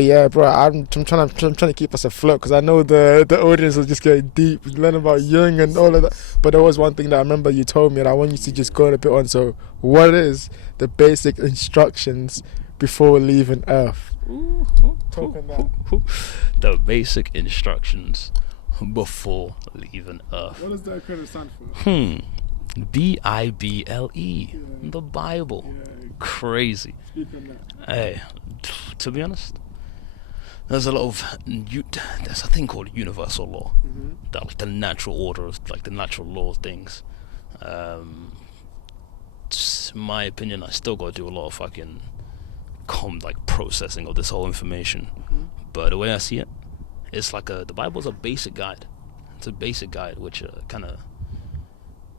But yeah, bro, I'm trying to keep us afloat because I know the audience is just getting deep, learn about Jung and all of that. But there was one thing that I remember you told me, and I want you to just go a bit on. So, what is the basic instructions before leaving Earth? Talk on that. The basic instructions before leaving Earth. What does that kind of stand for? Bible. Yeah. The Bible. Yeah. Crazy. Speak on that. Hey, to be honest, there's a lot of there's a thing called universal law, that like the natural order of like the natural law of things. In my opinion, I still gotta do a lot of fucking processing of this whole information. But the way I see it, it's like the Bible's a basic guide. It's a basic guide which kind of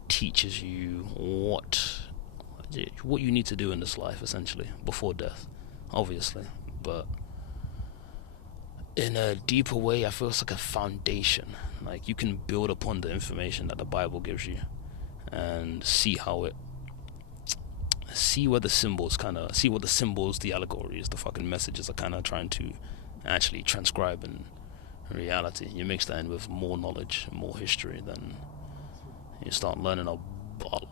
teaches you what you need to do in this life, essentially, before death, obviously. But in a deeper way, I feel it's like a foundation. Like, you can build upon the information that the Bible gives you and see what the symbols, the allegories, the fucking messages are kind of trying to actually transcribe in reality. You mix that in with more knowledge, more history, then you start learning a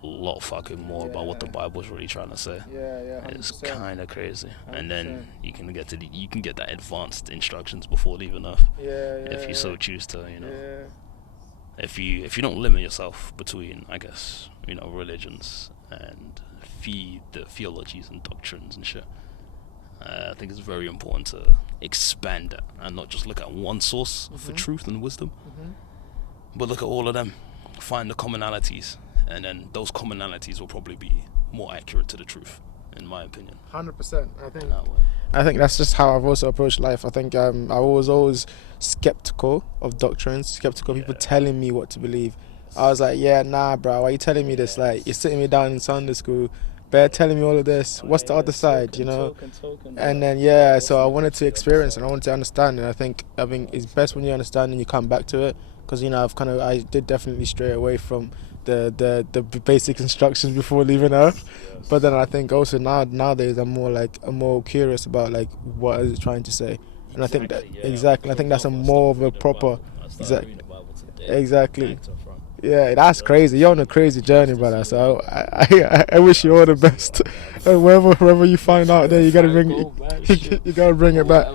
lot fucking more about what the Bible's really trying to say. Yeah. 100%. It's kind of crazy. 100%. And then you can get that advanced instructions before leaving Earth, if you so choose to, if you don't limit yourself between, I guess, religions and the theologies and doctrines and shit. I think it's very important to expand that and not just look at one source for truth and wisdom, but look at all of them, find the commonalities, and then those commonalities will probably be more accurate to the truth, in my opinion. 100%. I think that's just how I've also approached life. I think I was always skeptical of doctrines, skeptical of people telling me what to believe. I was like, yeah, nah, bro, why are you telling me this? Like, you're sitting me down in Sunday school, bear telling me all of this. What's the other side, Token, and then so I wanted to experience and I wanted to understand, and I think it's best when you understand and you come back to it, because I did definitely stray away from the basic instructions before leaving Earth. But then I think also nowadays I'm more curious about like what is it trying to say, and I think that I think that's a more of a proper exactly. Yeah, that's crazy. You're on a crazy journey, brother. So I wish you all the best. And wherever you find out there, you gotta bring it back.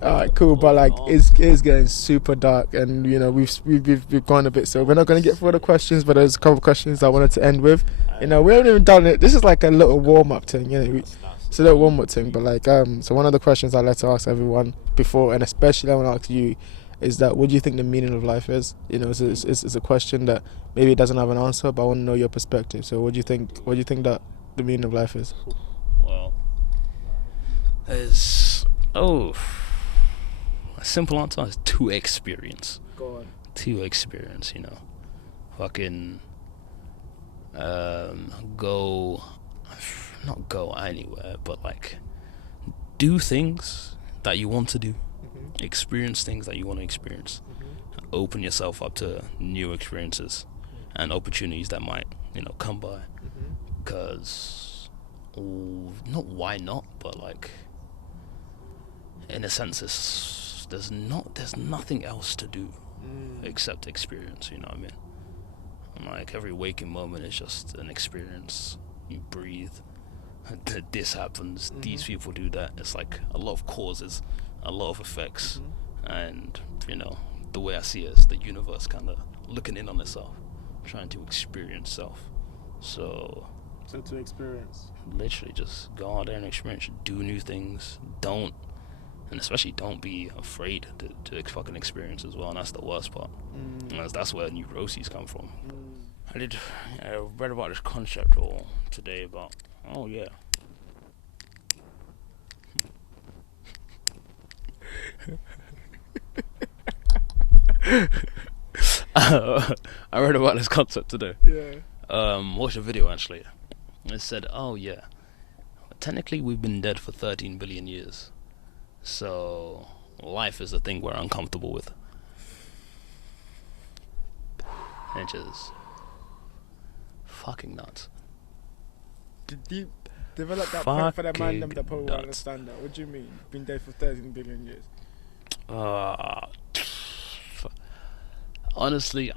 Alright, cool. But like, it's getting super dark, and we've gone a bit. So we're not gonna get further questions, but there's a couple of questions I wanted to end with. We haven't even done it. This is like a little warm up thing. It's a little warm up thing. But like, so one of the questions I like to ask everyone before, and especially I want to ask you, is that what do you think the meaning of life is? It's a question that maybe it doesn't have an answer, but I want to know your perspective. So what do you think that the meaning of life is? Well, a simple answer is to experience. Go on. To experience, fucking not go anywhere, but like do things that you want to do. Experience things that you want to experience. Open yourself up to new experiences and opportunities that might, come by. Because, not why not, but like, in a sense, there's nothing else to do except experience. You know what I mean? Like, every waking moment is just an experience. You breathe. This happens. These people do that. It's like a lot of causes, a lot of effects, and the way I see it is the universe kind of looking in on itself, trying to experience self. So to experience, literally just go out there and experience, do new things, and especially don't be afraid to fucking experience as well. And that's the worst part. That's where neuroses come from. I read about this concept today about I read about this concept today. Watched a video actually. It said, technically we've been dead for 13 billion years. So life is a thing we're uncomfortable with. Which is fucking nuts. Do Develop that point for the man them Fucking that probably won't nuts. understand that. What do you mean? Been dead for 13 billion years. Honestly,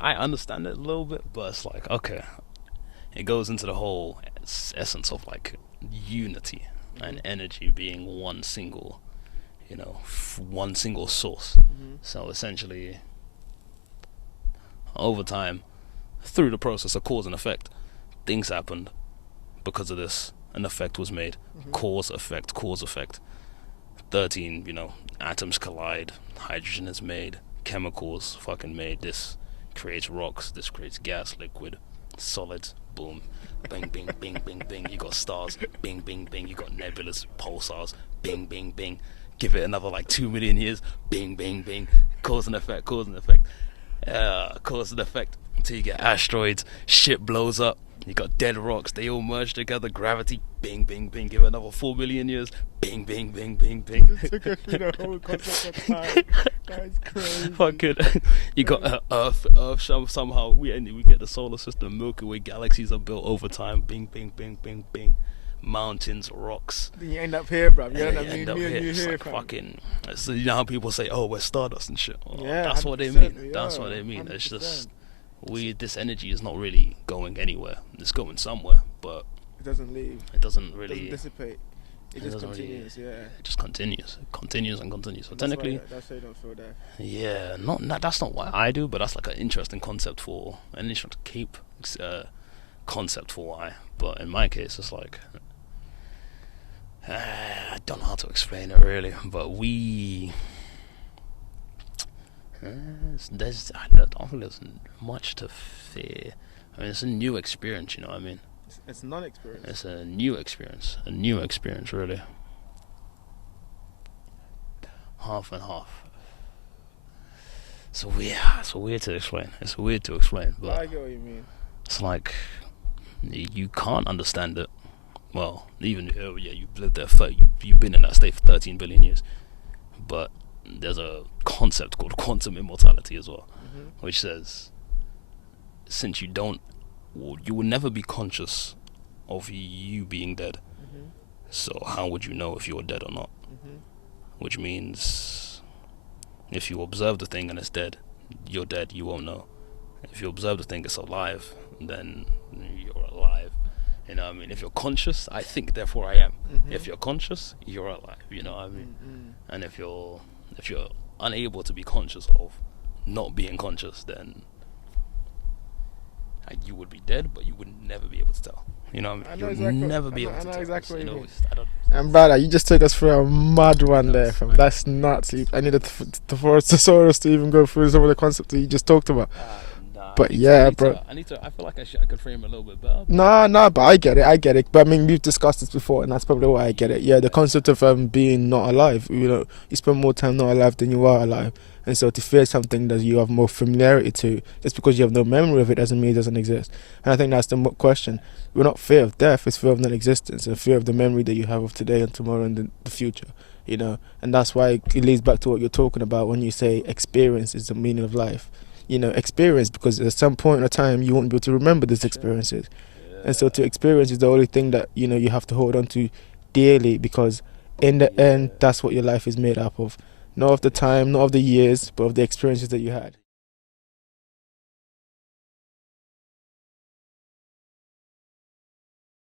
I understand it a little bit, but it's like, okay, it goes into the whole essence of like unity and energy being one single, one single source. So essentially, over time, through the process of cause and effect, things happened because of this. An effect was made. Cause, effect, cause, effect. 13, atoms collide, hydrogen is made, chemicals fucking made, this creates rocks, this creates gas, liquid, solids, boom, bing, bing, bing, bing, bing, you got stars, bing, bing, bing, you got nebulas, pulsars, bing, bing, bing, give it another like 2 million years, bing, bing, bing, cause and effect, cause and effect, until you get asteroids, shit blows up, you got dead rocks, they all merge together, gravity, bing, bing, bing, give it another 4 million years, bing, bing, bing, bing, bing. Took us through the whole concept of time. That's crazy. Fucking, you got Earth somehow, we get the solar system, Milky Way, galaxies are built over time, bing, bing, bing, bing, bing. Mountains, rocks. Then you end up here, bruv. You and end you up me and you It's here, like fam. fucking. So you know how people say, "Oh, we're stardust and shit." Oh, Yeah, that's what they 100%, mean. That's what they mean. 100%. It's just this energy is not really going anywhere. It's going somewhere, but It doesn't leave. it doesn't It really. doesn't dissipate. It just doesn't really- continues, yeah. It just continues. It continues and continues. So That's why- technically, that's why you don't feel that. yeah, that's not what I do, but that's like an interesting concept for an interesting keep concept for why. But in my case, it's like I don't know how to explain it really, but I don't think there's much to fear. I mean, it's a new experience, you know what I mean? It's non-experience. It's a new experience really. Half and half. It's weird to explain. But I But get what you mean. it's like you can't understand it. Well, even you've lived there you've been in that state for 13 billion years. But there's a concept called quantum immortality as well, which says since you will never be conscious of you being dead. So how would you know if you're dead or not? Which means if you observe the thing and it's dead, you're dead, you won't know. If you observe the thing it's alive, then you're alive. You know what I mean? If you're conscious, I think therefore I am. If you're conscious, you're alive. You know what I mean? And if you're unable to be conscious of not being conscious, then you would be dead, but you would never be able to tell. You know what I mean? I know You would exactly- never be I know- able I to know tell. exactly what you mean. I don't. And brother, you just took us through a mad one there, fam. That's nuts. I needed for us to even go through some of the concepts that you just talked about. But yeah, bro. I feel like I could frame it a little bit better. No, but I get it. But I mean, we've discussed this before, and that's probably why I get it. Yeah, the concept of being not alive. You spend more time not alive than you are alive, and so to fear something that you have more familiarity to, just because you have no memory of it, doesn't mean it doesn't exist. And I think that's the question. We're not fear of death; it's fear of non-existence, and fear of the memory that you have of today and tomorrow and the future. And that's why it leads back to what you're talking about when you say experience is the meaning of life. Experience, because at some point in time you won't be able to remember these experiences. And so to experience is the only thing that you have to hold on to dearly, because in the end that's what your life is made up of. Not of the time, not of the years, but of the experiences that you had.